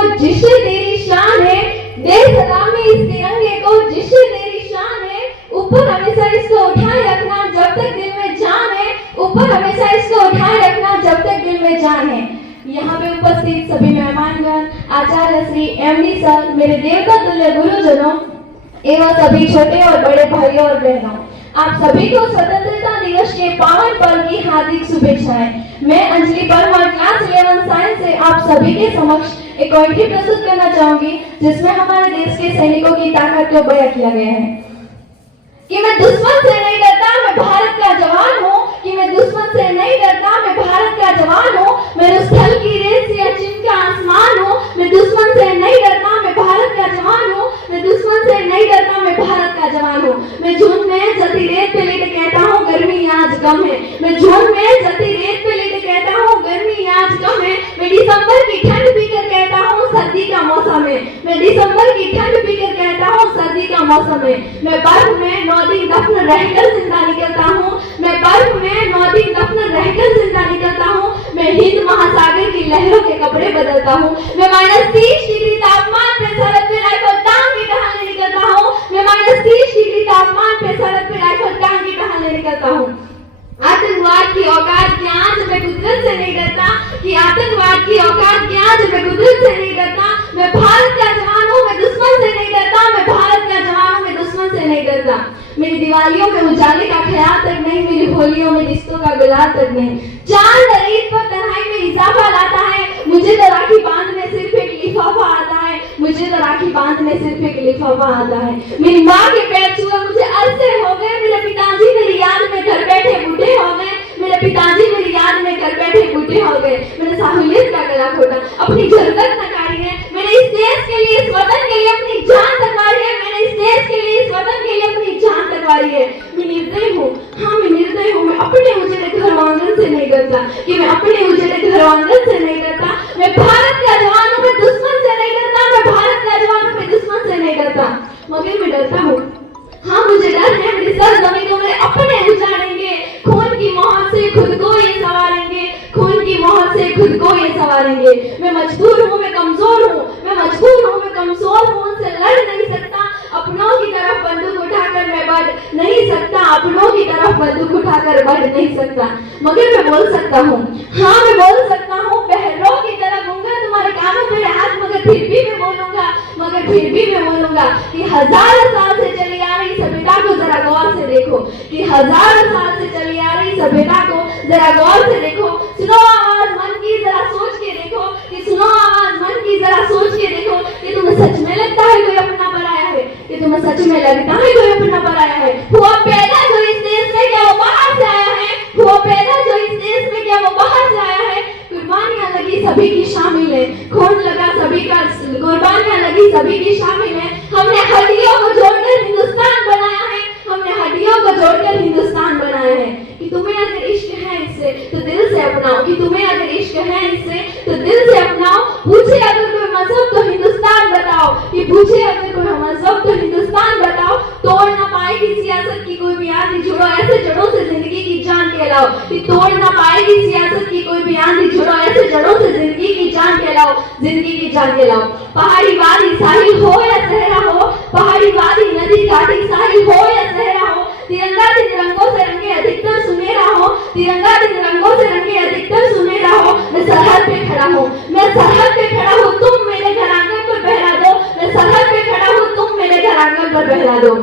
को जिससे तेरी शान है, दे सलामी इस तिरंगे को जिससे तेरी शान है। ऊपर हमेशा इसको उठाए रखना जब तक दिल में जान है, ऊपर हमेशा इसको उठाए रखना जब तक दिल में जान है। यहाँ पे उपस्थित सभी मेहमानगण, आचार्य श्री एमडी सर, मेरे देवता तुल्य गुरुजनों एवं सभी छोटे और बड़े भाइयों और बहनों, आप सभी को स्वतंत्रता दिवस के पावन पर्व की हार्दिक शुभेच्छाएं। मैं अंजलि परमार क्लास 11 साइंस से आप सभी के समक्ष एक पोएट्री प्रस्तुत करना चाहूंगी जिसमें हमारे देश के सैनिकों की ताकत को बयां किया गया है। कि मैं दुश्मन से नहीं डरता, मैं भारत का जवान हूँ। कि मैं दुश्मन से नहीं डरता, मैं भारत का जवान हूँ। मैं उस स्थल की रेत या चीन का आसमान हूँ। मैं दुश्मन से नहीं डरता, मैं भारत का जवान हूँ। मैं दुश्मन से नहीं डरता, मैं भारत का जवान हूँ। मैं झुंड में जलती रेत पे लेट कहता हूँ गर्मी आज कम है। मैं झुंड में जलती रेत पे लेट कहता हूँ गर्मी आज कम है। मैं दिसंबर की ठंड पीकर कहता हूँ सर्दी का मौसम है। मैं दिसंबर की ठंड पीकर कहता हूँ सर्दी का मौसम है। मैं बर्फ में 9 दिन दफन रहकर जिंदा निकलता हूँ। मैं बर्फ में 9 दिन दफन रहकर जिंदा निकलता हूँ। मैं हिंद महासागर की लहरों के कपड़े बदलता हूँ। मैं -30 डिग्री तापमान पे सड़क पे राइफल टांग के टहलने निकलता हूँ। मैं -30 डिग्री तापमान पे सड़क पे राइफल टांग के टहलने निकलता हूँ। आतंकवाद की औकात क्या जब मैं कुदरत से नहीं डरता। कि आतंकवाद की औकात क्या जब मैं कुदरत से नहीं डरता। मैं भारत का जवान हूँ, मैं दुश्मन से नहीं डरता। मैं भारत का जवान हूँ, मैं दुश्मन से नहीं डरता। मेरी दिवालियों में उजाले का ख्याल तक नहीं, मेरी होलियों में रिश्तों का गुलाल तक नहीं। चांद ईद पर तन्हाई में इजाफा लाता है। मुझे तो राखी बांधने सिर्फ एक लिफाफा आता है। मुझे तो राखी बांधने सिर्फ एक लिफाफा आता है। मेरी माँ के पैर छुए मुझे अरसे हो गए। मेरे पिताजी मेरी याद में घर बैठे बूढ़े हो गए। मेरे पिताजी मेरी याद में घर बैठे बूढ़े हो गए। मैंने साहुलियत का गला घोटा, अपनी जरूरत नकारी है। मैंने इस देश के लिए, इस वतन के लिए अपनी जान तकवारी है। मैंने इस देश के लिए, इस वतन के लिए अपनी जान तकवारी है। मैं निर्दय हूँ, हाँ मैं निर्दय हूँ। मैं अपने उजड़े घर आंगन से नहीं डरता। कि मैं अपने उजड़े घर आंगन से नहीं डरता। मैं भारत का जवान हूँ, मैं दुश्मन से नहीं डरता। मैं भारत का जवान हूँ, मैं दुश्मन से नहीं डरता। मगर मैं डरता हूँ, हाँ मुझे डर है मेरी सरजमीं को मेरे अपने उजाड़ेंगे। खून की मोहर से खुद को ये संवारेंगे। खून की मोहर से खुद को ये संवारेंगे। मैं मजबूर हूँ, मैं कमजोर हूँ। मैं मजबूर हूँ, मैं कमजोर हूँ। उनसे लड़ नहीं सकता। अपनों की तरफ बंदूक उठाकर मैं बढ़ नहीं सकता। अपनों की तरफ बंदूक उठाकर बढ़ नहीं सकता। मगर मैं बोल सकता हूँ, हाँ मैं बोल सकता हूँ। बहरों की तरह गूंगा तुम्हारे कानों पे हाथ, मगर फिर भी मैं बोलूंगा। मगर फिर भी मैं बोलूंगा कि हजारों साल से चली आ रही सभ्यता को जरा गौर से देखो। कि हजारों साल से चली आ रही सभ्यता को जरा गौर से देखो। सुनो आवाज मन की जरा सोच के देखो। कि सुनो आवाज मन की जरा सोच के देखो। कि तुम्हें सच में लगता है कोई अपना पराया है। कि तुम्हें सच में लगता है कोई अपना पराया है। हुआ पैदा जो इस देश में, क्या वो बाहर से आया है। हुआ पैदा जो इस देश में, क्या वो बाहर से आया है। कुर्बानियां लगी सभी की शामिल है। खून लगा सभी का, कुर्बानियां लगी सभी की शामिल है। हमने हड्डियों को जोड़कर हिंदुस्तान बनाया है। हमने हड्डियों को जोड़कर हिंदुस्तान बनाया है। कि तुम्हें अगर इश्क है इससे तो दिल से अपनाओ। कि तुम्हें अगर इश्क है इससे तो दिल से अपनाओ। पूछे अगर कोई मजहब तो हिंदुस्तान बताओ। कि पूछे अगर कोई मजहब तो हिंदुस्तान बताओ। तोड़ ना पाएगी सियासत की कोई भी आंधी, जुड़ो ऐसे जड़ों से जिंदगी की जान कहलाओ। कि तोड़ ना पाएगी सियासत की कोई भी आंधी, जुड़ो ऐसे जड़ों से जिंदगी की जान कहलाओ। जिंदगी की जान कहलाओ। पहाड़ी वादी साहिल हो या सहरा हो। पहाड़ी वादी नदी घाटी साहिल हो या सहरा हो। तिरंगा दिन रंगों से रंगे अधिकतर सुनहरा हो। तिरंगा दिन रंगों से रंगे अधिकतर सुनहरा हो। मैं सरहद पे खड़ा हूँ, मैं सरहद पे खड़ा हूँ। तुम मेरे घर आंगन पर बहरा दो। मैं सरहद पे खड़ा हूँ, तुम मेरे घर आंगन पर बहरा दो।